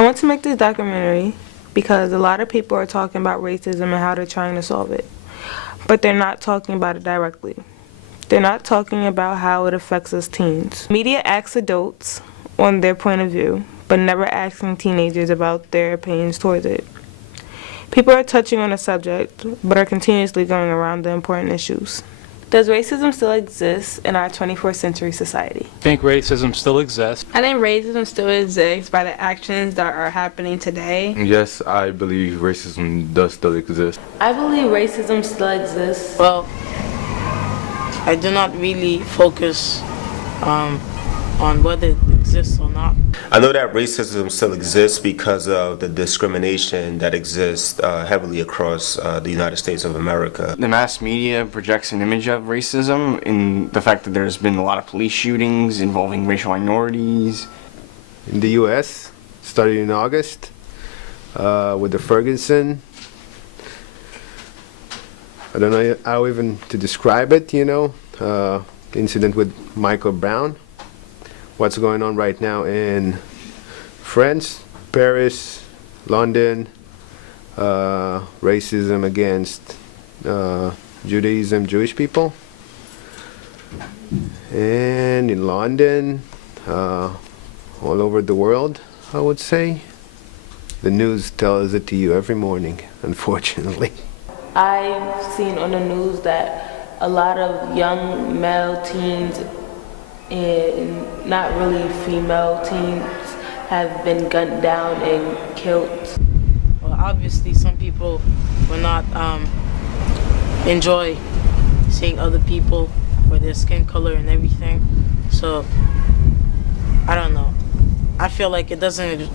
I want to make this documentary because a lot of people are talking about racism and how they're trying to solve it, but they're not talking about it directly. They're not talking about how it affects us teens. Media asks adults on their point of view, but never asking teenagers about their opinions towards it. People are touching on the subject, but are continuously going around the important issues. Does racism still exist in our 21st century society? I think racism still exists. I think racism still exists by the actions that are happening today. Yes, I believe racism does still exist. I believe racism still exists. Well, I do not really focus on whether it exists or not. I know that racism still exists because of the discrimination that exists heavily across the United States of America. The mass media projects an image of racism in the fact that there's been a lot of police shootings involving racial minorities. In the U.S., started in August with the Ferguson. I don't know how even to describe it, incident with Michael Brown. What's going on right now in France, Paris, London, racism against Judaism, Jewish people. And in London, all over the world, I would say. The news tells it to you every morning, unfortunately. I've seen on the news that a lot of young male teens and not really female teens have been gunned down and killed. Well, obviously, some people will not enjoy seeing other people with their skin color and everything. So, I don't know. I feel like it doesn't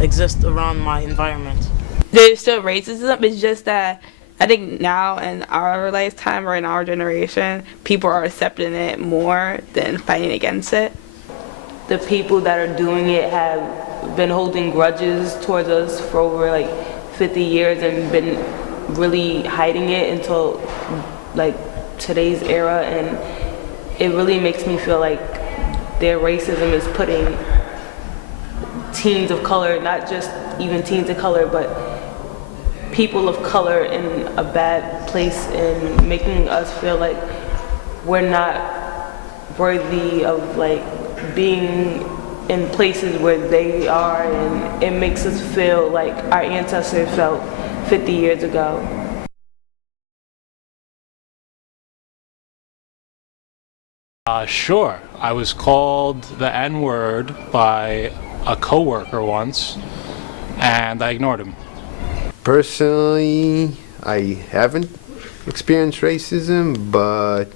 exist around my environment. There's still racism, it's just that I think now in our lifetime or in our generation, people are accepting it more than fighting against it. The people that are doing it have been holding grudges towards us for over 50 years and been really hiding it until today's era, and it really makes me feel like their racism is putting teens of color, not just even teens of color, but people of color in a bad place and making us feel like we're not worthy of being in places where they are, and it makes us feel like our ancestors felt 50 years ago. Sure. I was called the N-word by a coworker once, and I ignored him. Personally, I haven't experienced racism, but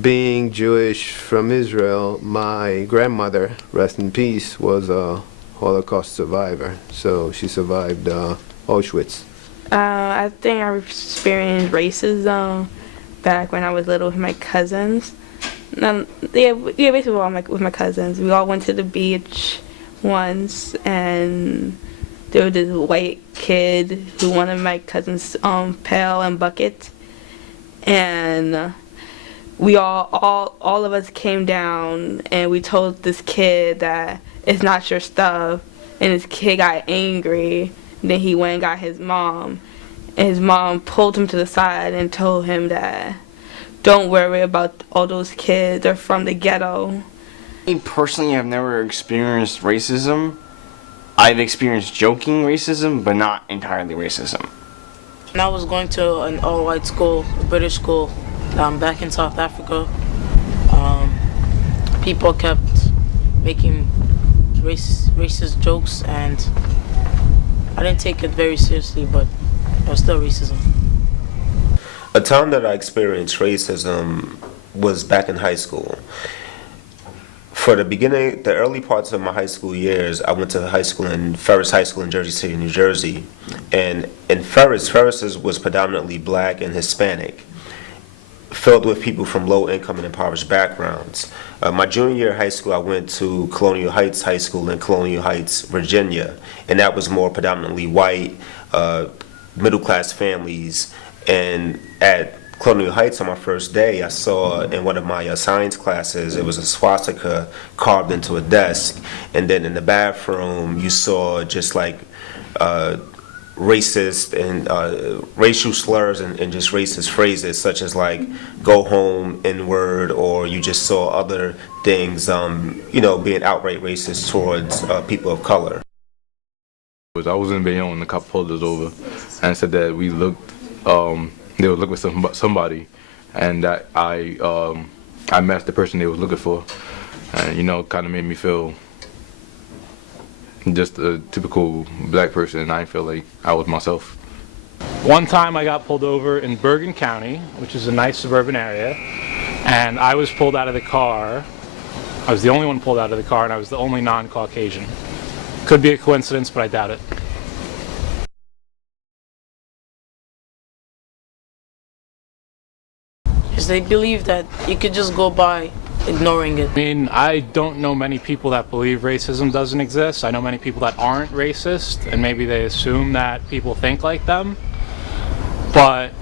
being Jewish from Israel, my grandmother, rest in peace, was a Holocaust survivor. So she survived Auschwitz. I think I experienced racism back when I was little with my cousins. Basically with my cousins. We all went to the beach once, and there was this white kid who wanted my cousin's pail and bucket, and we all of us came down and we told this kid that it's not your stuff, and this kid got angry. Then he went and got his mom, and his mom pulled him to the side and told him that don't worry about all those kids, they're from the ghetto. Me personally, I've never experienced racism. I've experienced joking racism, but not entirely racism. When I was going to an all-white school, a British school, back in South Africa, people kept making racist jokes, and I didn't take it very seriously, but it was still racism. A time that I experienced racism was back in high school. For the early parts of my high school years, I went to high school in Ferris High School in Jersey City, New Jersey. And in Ferris was predominantly black and Hispanic, filled with people from low income and impoverished backgrounds. My junior year of high school, I went to Colonial Heights High School in Colonial Heights, Virginia. And that was more predominantly white, middle class families. And at Colonial Heights on my first day, I saw in one of my science classes, it was a swastika carved into a desk. And then in the bathroom, you saw just like racist and racial slurs and just racist phrases such as like "go home" N-word, or you just saw other things, being outright racist towards people of color. I was in Bayonne and the cop pulled us over and said that we looked, they were looking for somebody, and that I matched the person they was looking for, and kind of made me feel just a typical black person, and I feel like I was myself. One time I got pulled over in Bergen County, which is a nice suburban area, and I was pulled out of the car. I was the only one pulled out of the car, and I was the only non-Caucasian. Could be a coincidence, but I doubt it. Because they believe that you could just go by ignoring it. I mean, I don't know many people that believe racism doesn't exist. I know many people that aren't racist, and maybe they assume that people think like them. But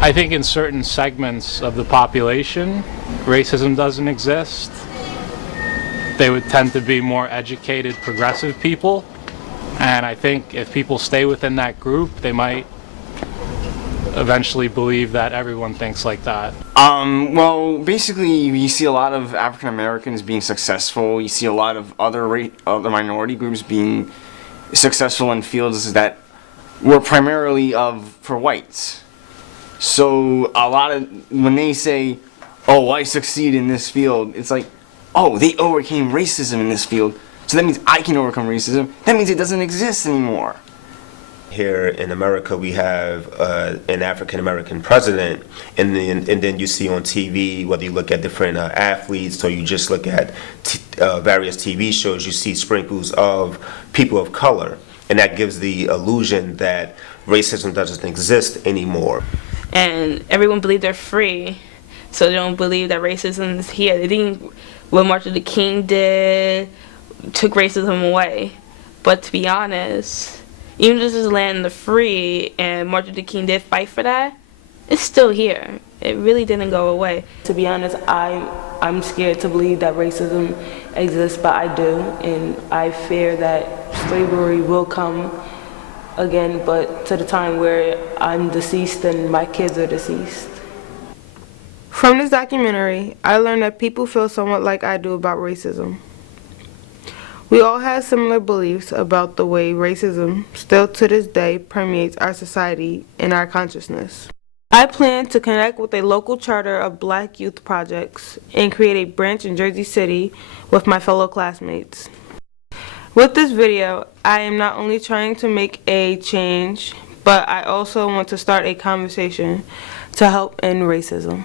I think in certain segments of the population, racism doesn't exist. They would tend to be more educated, progressive people. And I think if people stay within that group, they might eventually believe that everyone thinks like that. Well, basically, you see a lot of African Americans being successful. You see a lot of other minority groups being successful in fields that were primarily for whites. So a lot of, when they say, "Oh, I succeed in this field," it's like, "Oh, they overcame racism in this field, so that means I can overcome racism. That means it doesn't exist anymore." Here in America, we have an African American president, and then you see on TV, whether you look at different athletes or you just look at various TV shows, you see sprinkles of people of color, and that gives the illusion that racism doesn't exist anymore. And everyone believes they're free, so they don't believe that racism is here. They think what Martin Luther King did took racism away, but to be honest, even though this is land of the free and Martin Luther King did fight for that, it's still here. It really didn't go away. To be honest, I'm scared to believe that racism exists, but I do, and I fear that slavery will come again, but to the time where I'm deceased and my kids are deceased. From this documentary, I learned that people feel somewhat like I do about racism. We all have similar beliefs about the way racism still to this day permeates our society and our consciousness. I plan to connect with a local charter of Black youth projects and create a branch in Jersey City with my fellow classmates. With this video, I am not only trying to make a change, but I also want to start a conversation to help end racism.